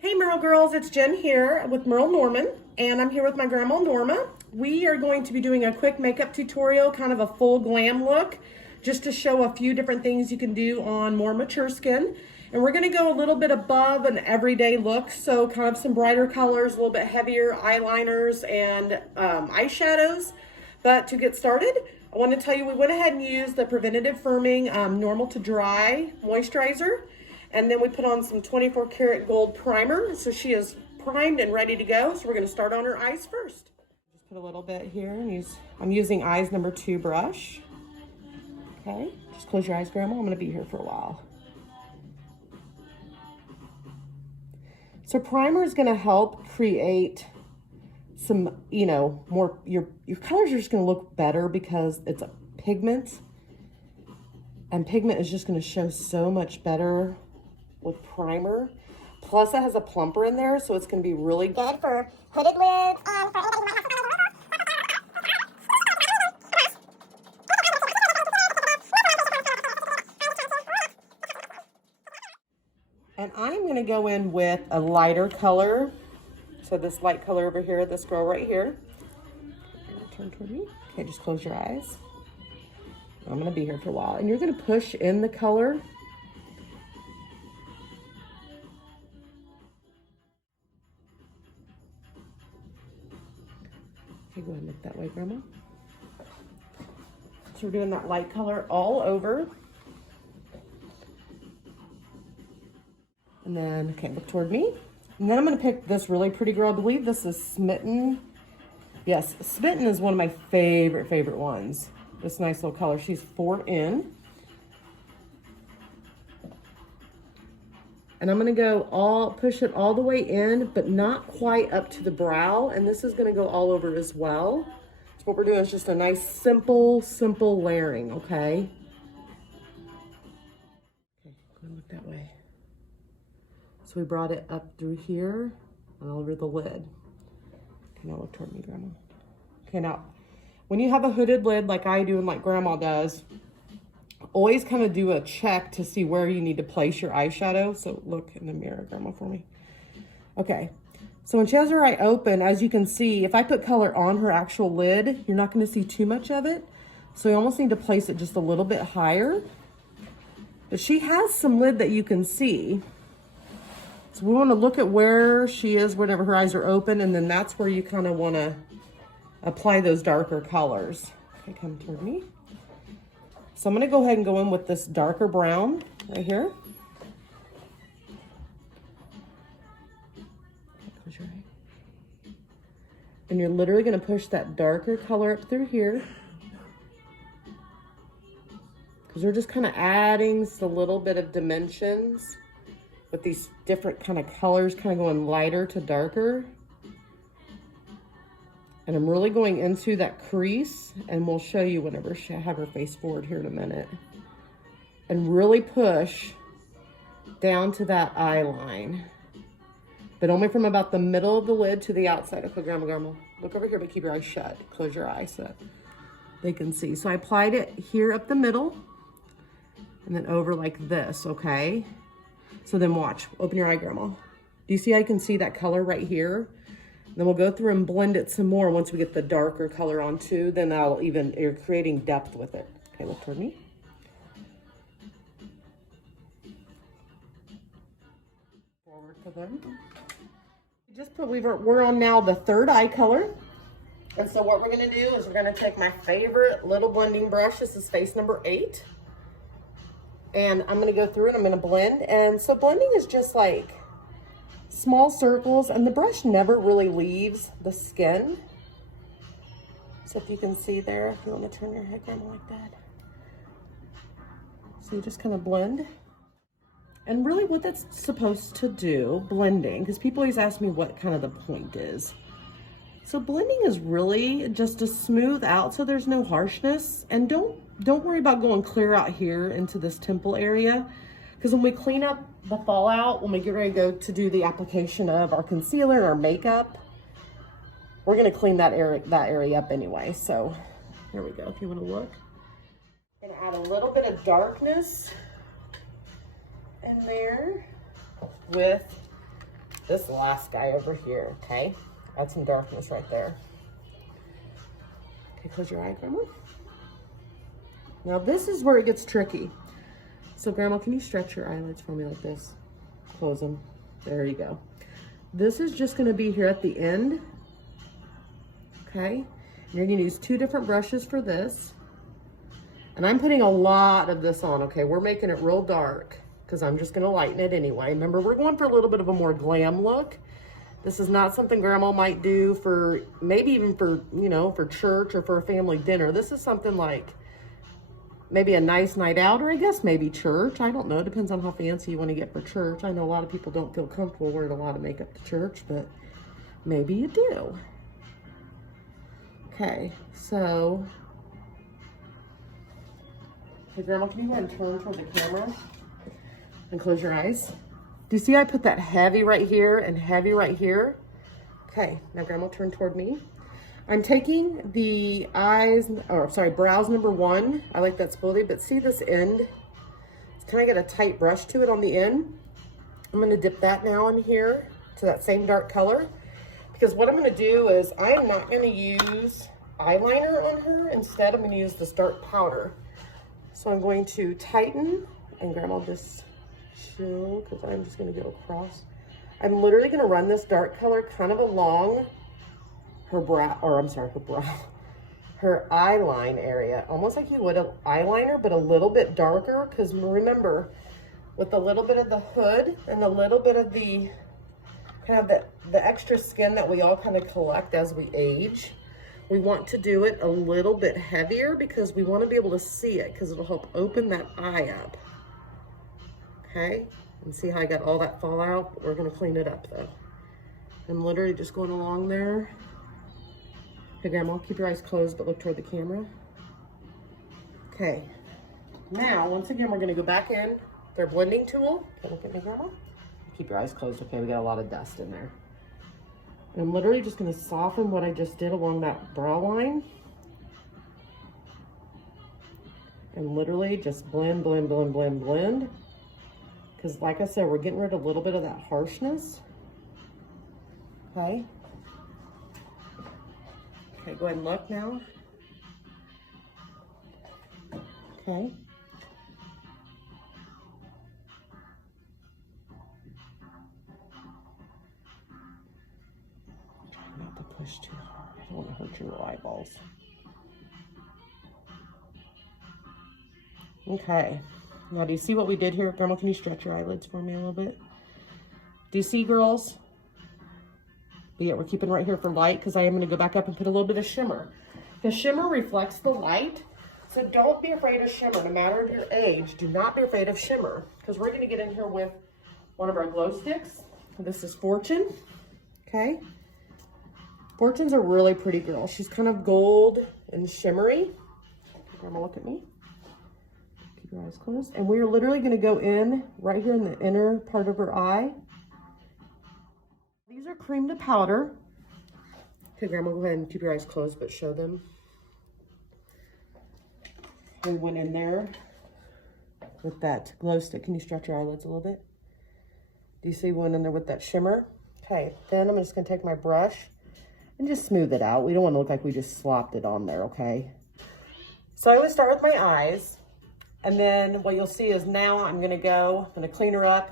Hey Merle girls, it's Jen here with Merle Norman, and I'm here with my grandma Norma. We are going to be doing a quick makeup tutorial, kind of a full glam look, just to show a few different things you can do on more mature skin. And we're gonna go a little bit above an everyday look, so kind of some brighter colors, a little bit heavier eyeliners and eyeshadows. But to get started, I want to tell you we went ahead and used the Preventative Firming Normal to Dry Moisturizer. And then we put on some 24 karat gold primer. So she is primed and ready to go. So we're gonna start on her eyes first. Just put a little bit here and I'm using eyes number 2 brush. Okay, just close your eyes, Grandma. I'm gonna be here for a while. So primer is gonna help create some, more, your colors are just gonna look better because it's a pigment. And pigment is just gonna show so much better with primer. Plus it has a plumper in there, so it's going to be really good for hooded lids. And I'm going to go in with a lighter color. So this light color over here, this girl right here. Turn toward me. Okay, just close your eyes. I'm going to be here for a while. And you're going to push in the color. Okay, go ahead and look that way, Grandma. So we're doing that light color all over. And then, okay, look toward me. And then I'm gonna pick this really pretty girl. I believe this is Smitten. Yes, Smitten is one of my favorite ones. This nice little color. She's 4 in. And I'm gonna go push it all the way in, but not quite up to the brow. And this is gonna go all over as well. So what we're doing is just a nice, simple layering, okay? Okay, go and look that way. So we brought it up through here and over the lid. Okay, now look toward me, Grandma. Okay, now, when you have a hooded lid like I do and like Grandma does, always kind of do a check to see where you need to place your eyeshadow. So look in the mirror, Grandma, for me. Okay, so when she has her eye open, as you can see, if I put color on her actual lid, you're not going to see too much of it. So you almost need to place it just a little bit higher. But she has some lid that you can see. So we want to look at where she is whenever her eyes are open, and then that's where you kind of want to apply those darker colors. Okay, come toward me. So I'm going to go ahead and go in with this darker brown right here. Close your eye. And you're literally going to push that darker color up through here. Because we're just kind of adding a little bit of dimensions with these different kind of colors, kind of going lighter to darker. And I'm really going into that crease, and we'll show you whenever I have her face forward here in a minute. And really push down to that eye line, but only from about the middle of the lid to the outside. Okay, Grandma, look over here, but keep your eyes shut. Close your eyes so that they can see. So I applied it here up the middle, and then over like this, okay? So then watch, open your eye, Grandma. Do you see I can see that color right here? Then we'll go through and blend it some more once we get the darker color on too. Then you're creating depth with it. Okay, look toward me. Forward to them. We're on now the 3rd eye color. And so what we're gonna do is we're gonna take my favorite little blending brush. This is face number 8. And I'm gonna go through and I'm gonna blend. And so blending is just like small circles, and the brush never really leaves the skin. So if you can see there, if you want to turn your head down like that. So you just kind of blend. And really what that's supposed to do, blending, because people always ask me what kind of the point is. So blending is really just to smooth out so there's no harshness. And don't worry about going clear out here into this temple area. Because when we clean up the fallout, when we get ready to go to do the application of our concealer and our makeup, we're going to clean that area up anyway. So here we go, if you want to look. I'm going to add a little bit of darkness in there with this last guy over here, okay? Add some darkness right there. Okay, close your eye, Grandma. Now this is where it gets tricky. So Grandma, can you stretch your eyelids for me like this? Close them. There you go. This is just gonna be here at the end, okay? You're gonna use 2 different brushes for this. And I'm putting a lot of this on, okay? We're making it real dark because I'm just gonna lighten it anyway. Remember, we're going for a little bit of a more glam look. This is not something Grandma might do for, maybe even for, you know, for church or for a family dinner. This is something like maybe a nice night out, or I guess maybe church. I don't know, depends on how fancy you want to get for church. I know a lot of people don't feel comfortable wearing a lot of makeup to church, but maybe you do. Okay, so, hey Grandma, can you go ahead and turn toward the camera and close your eyes? Do you see I put that heavy right here and heavy right here? Okay, now Grandma, turn toward me. I'm taking the brows number 1. I like that spoolie, but see this end? It's kind of got a tight brush to it on the end. I'm gonna dip that now in here to that same dark color, because what I'm gonna do is I'm not gonna use eyeliner on her. Instead, I'm gonna use this dark powder. So I'm going to tighten, and Grandma just chill, because I'm just gonna go across. I'm literally gonna run this dark color kind of along her brow, or I'm sorry, her eye line area, almost like you would an eyeliner, but a little bit darker, because remember, with a little bit of the hood and a little bit of the kind of the extra skin that we all kind of collect as we age, we want to do it a little bit heavier because we want to be able to see it, because it'll help open that eye up. Okay, and see how I got all that fallout? We're going to clean it up though. I'm literally just going along there. Okay, Grandma, keep your eyes closed, but look toward the camera. Okay, now, once again, we're gonna go back in with our blending tool. Okay, look at me, Grandma. Keep your eyes closed, okay? We got a lot of dust in there. And I'm literally just gonna soften what I just did along that brow line. And literally just blend, blend, blend, blend, blend. Because like I said, we're getting rid of a little bit of that harshness. Okay. Okay, go ahead and look now. Okay. Try not to push too hard. I don't want to hurt your eyeballs. Okay. Now, do you see what we did here? Grandma, can you stretch your eyelids for me a little bit? Do you see, girls? But yeah, we're keeping right here for light, because I am going to go back up and put a little bit of shimmer. The shimmer reflects the light, so don't be afraid of shimmer. No matter your age, do not be afraid of shimmer, because we're going to get in here with one of our glow sticks. This is Fortune, okay? Fortune's a really pretty girl. She's kind of gold and shimmery. Grandma, look at me. Keep your eyes closed. And we're literally going to go in right here in the inner part of her eye. These are cream to powder. Okay, Grandma, go ahead and keep your eyes closed, but show them. We went in there with that glow stick. Can you stretch your eyelids a little bit? Do you see one in there with that shimmer? Okay, then I'm just gonna take my brush and just smooth it out. We don't want to look like we just slopped it on there, okay? So I always start with my eyes, and then what you'll see is now I'm gonna clean her up,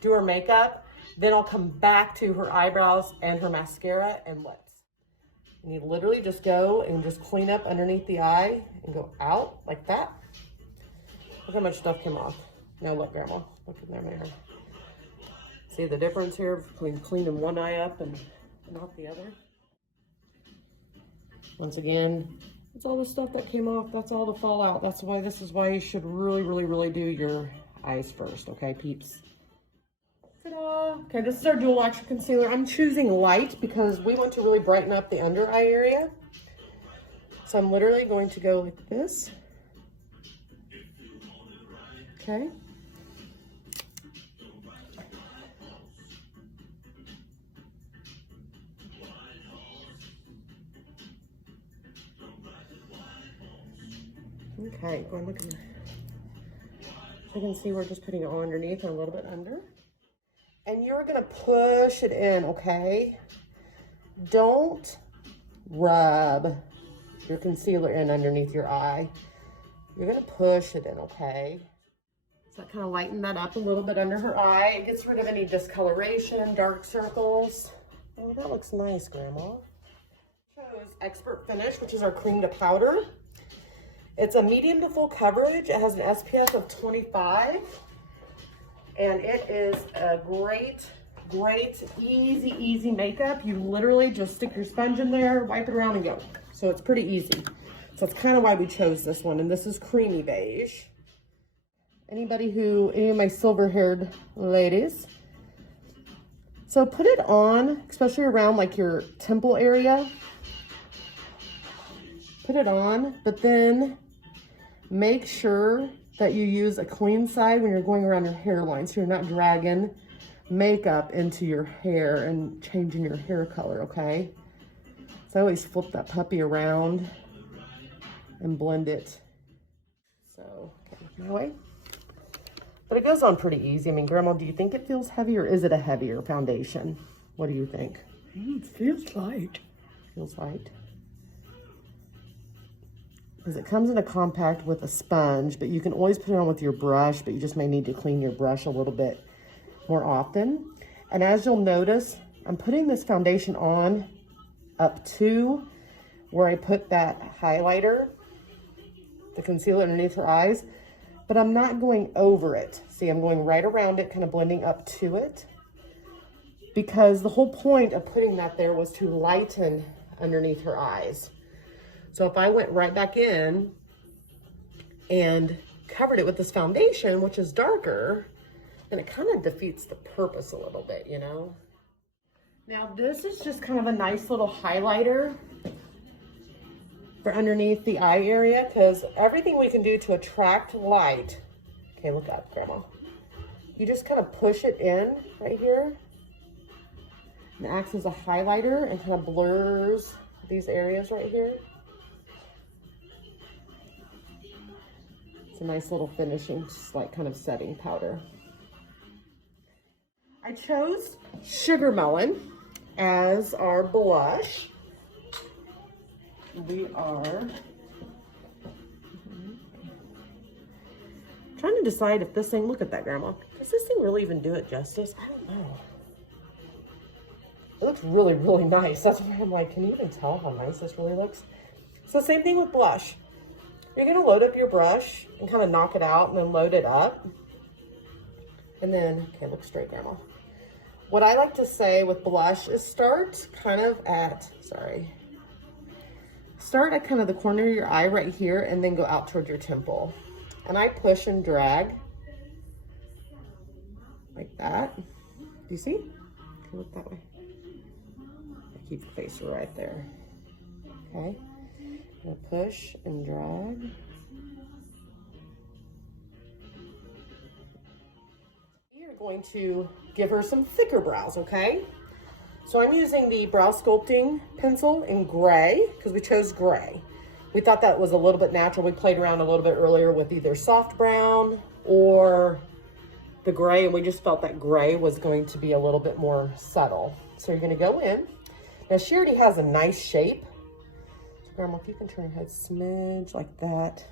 do her makeup, then I'll come back to her eyebrows and her mascara and lips. And you literally just go and just clean up underneath the eye and go out like that. Look how much stuff came off. Now look, Grandma, look in there, mirror. See the difference here between cleaning one eye up and not the other? Once again, it's all the stuff that came off. That's all the fallout. This is why you should really, really, really do your eyes first, okay, peeps? Ta-da! Okay, this is our dual action concealer. I'm choosing light because we want to really brighten up the under eye area. So I'm literally going to go like this. Okay. Okay, go and look at me. So you can see we're just putting it all underneath and a little bit under. And you're gonna push it in, okay? Don't rub your concealer in underneath your eye. You're gonna push it in, okay? So that kind of lighten that up a little bit under her eye. It gets rid of any discoloration, dark circles. Oh, that looks nice, Grandma. Chose Expert Finish, which is our cream to powder. It's a medium to full coverage. It has an SPF of 25. And it is a great, easy makeup. You literally just stick your sponge in there, wipe it around and go. So it's pretty easy. So that's kind of why we chose this one. And this is creamy beige. Any of my silver haired ladies. So put it on, especially around like your temple area. Put it on, but then make sure that you use a clean side when you're going around your hairline, so you're not dragging makeup into your hair and changing your hair color, okay? So I always flip that puppy around and blend it. So, okay, my way. But it goes on pretty easy. I mean, Grandma, do you think it feels heavy, or is it a heavier foundation? What do you think? It feels light. Feels light. Because it comes in a compact with a sponge, but you can always put it on with your brush, but you just may need to clean your brush a little bit more often. And as you'll notice, I'm putting this foundation on up to where I put that highlighter, the concealer underneath her eyes, but I'm not going over it. See, I'm going right around it, kind of blending up to it, because the whole point of putting that there was to lighten underneath her eyes. So if I went right back in and covered it with this foundation, which is darker, then it kind of defeats the purpose a little bit, you know? Now this is just kind of a nice little highlighter for underneath the eye area, because everything we can do to attract light. Okay, look up, Grandma. You just kind of push it in right here. And it acts as a highlighter and kind of blurs these areas right here. It's a nice little finishing, just like kind of setting powder. I chose Sugar Melon as our blush. We are trying to decide if this thing, look at that, Grandma. Does this thing really even do it justice? I don't know. It looks really, really nice. That's why I'm like, can you even tell how nice this really looks? So same thing with blush. You're gonna load up your brush and kind of knock it out and then load it up. And then, okay, look straight, Grandma. What I like to say with blush is start kind of at, start at kind of the corner of your eye right here and then go out toward your temple. And I push and drag like that. Do you see? Okay, look that way. I keep the face right there. Okay. I'm gonna push and drag. You're going to give her some thicker brows, okay? So I'm using the brow sculpting pencil in gray, because we chose gray. We thought that was a little bit natural. We played around a little bit earlier with either soft brown or the gray, and we just felt that gray was going to be a little bit more subtle. So you're gonna go in. Now she already has a nice shape. Grandma, if you can turn your head smidge like that.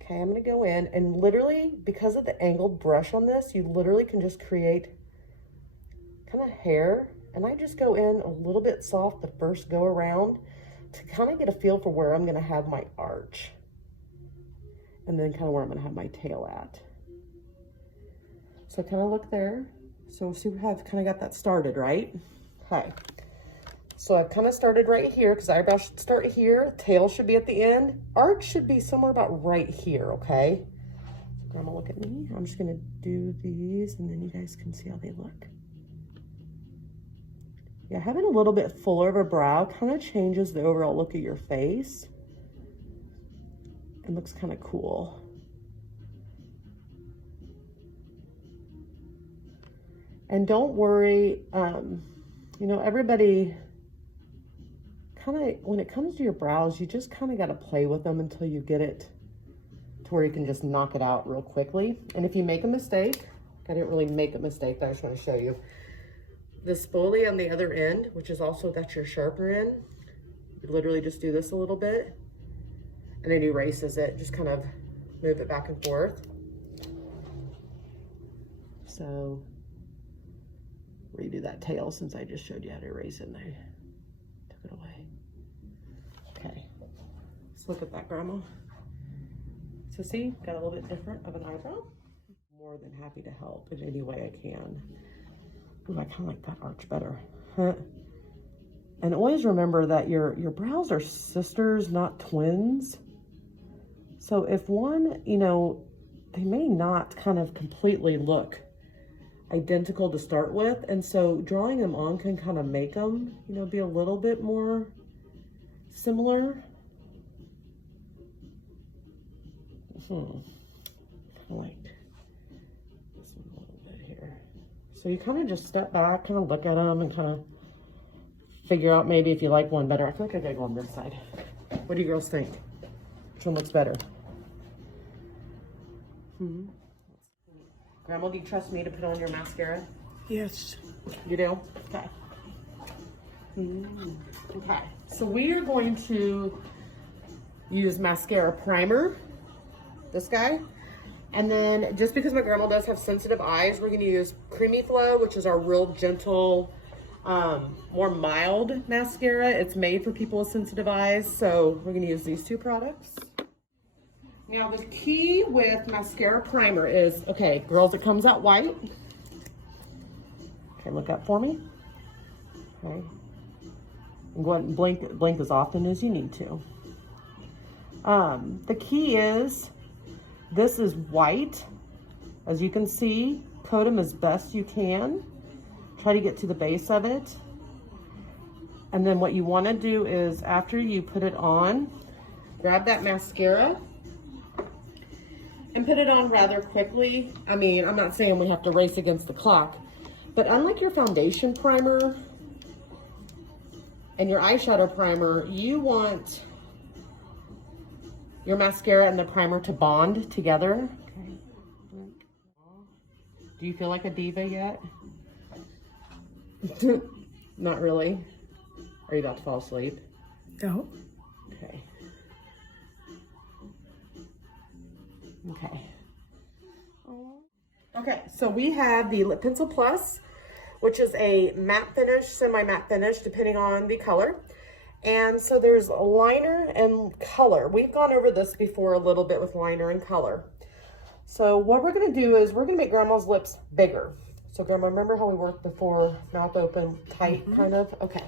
Okay, I'm gonna go in and literally, because of the angled brush on this, you literally can just create kind of hair. And I just go in a little bit soft the first go around to kind of get a feel for where I'm gonna have my arch. And then kind of where I'm gonna have my tail at. So kind of look there. So see, we have kind of got that started, right? Okay. So I've kind of started right here because eyebrows should start here. Tail should be at the end. Arch should be somewhere about right here, okay? Grandma, look at me. I'm just gonna do these and then you guys can see how they look. Yeah, having a little bit fuller of a brow kind of changes the overall look of your face. It looks kind of cool. And don't worry, you know, everybody kind of, when it comes to your brows, you just kind of got to play with them until you get it to where you can just knock it out real quickly. And if you make a mistake, I didn't really make a mistake, but I just want to show you. The spoolie on the other end, which is also, that's your sharpener end, you literally just do this a little bit, and it erases it. Just kind of move it back and forth. So, redo that tail since I just showed you how to erase it and I took it away. Okay, let's look at that, Grandma. So see, got a little bit different of an eyebrow. More than happy to help in any way I can. Ooh, I kind of like that arch better. And always remember that your brows are sisters, not twins. So if one, you know, they may not kind of completely look identical to start with. And so drawing them on can kind of make them, you know, be a little bit more similar. I like this one a little bit here. So you kind of just step back, kind of look at them and kind of figure out maybe if you like one better. I feel like I gotta go on this side. What do you girls think? Which one looks better? Grandma, do you trust me to put on your mascara? Yes. You do? Okay. Okay, so we are going to use mascara primer, this guy. And then just because my grandma does have sensitive eyes, we're gonna use Creamy Flow, which is our real gentle, more mild mascara. It's made for people with sensitive eyes. So we're gonna use these two products. Now the key with mascara primer is, okay, girls, it comes out white. Okay, look up for me. Okay. And go ahead and blink as often as you need to. The key is, this is white. As you can see, coat them as best you can. Try to get to the base of it. And then what you want to do is, after you put it on, grab that mascara and put it on rather quickly. I mean, I'm not saying we have to race against the clock, but unlike your foundation primer and your eyeshadow primer, you want your mascara and the primer to bond together. Okay. Do you feel like a diva yet? Not really. Are you about to fall asleep? No. Okay. Okay. Okay, so we have the Lip Pencil Plus, which is a matte finish, semi-matte finish, depending on the color. And so there's a liner and color. We've gone over this before a little bit with liner and color. So what we're gonna do is we're gonna make Grandma's lips bigger. So Grandma, remember how we worked before, mouth open, tight, kind of? Okay.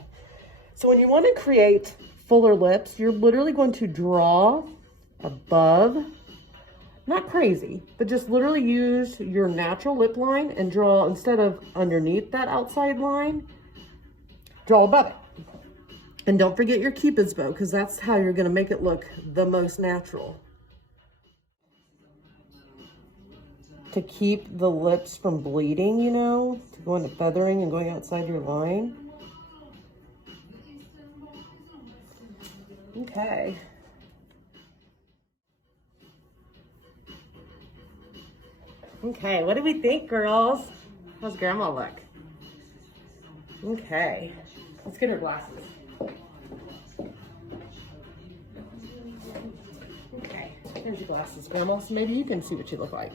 So when you wanna create fuller lips, you're literally going to draw above, not crazy, but just literally use your natural lip line and draw, instead of underneath that outside line, draw above it. And don't forget your Cupid's bow, because that's how you're gonna make it look the most natural. To keep the lips from bleeding, you know, to go into feathering and going outside your line. Okay. Okay, what do we think, girls? How's Grandma look? Okay, let's get her glasses. Okay, here's your glasses, Grandma, so maybe you can see what you look like.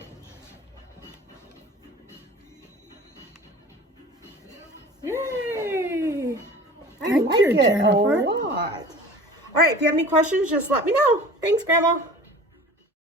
Yay! I Thank like you, it Jennifer. a lot. All right, if you have any questions, just let me know. Thanks, Grandma.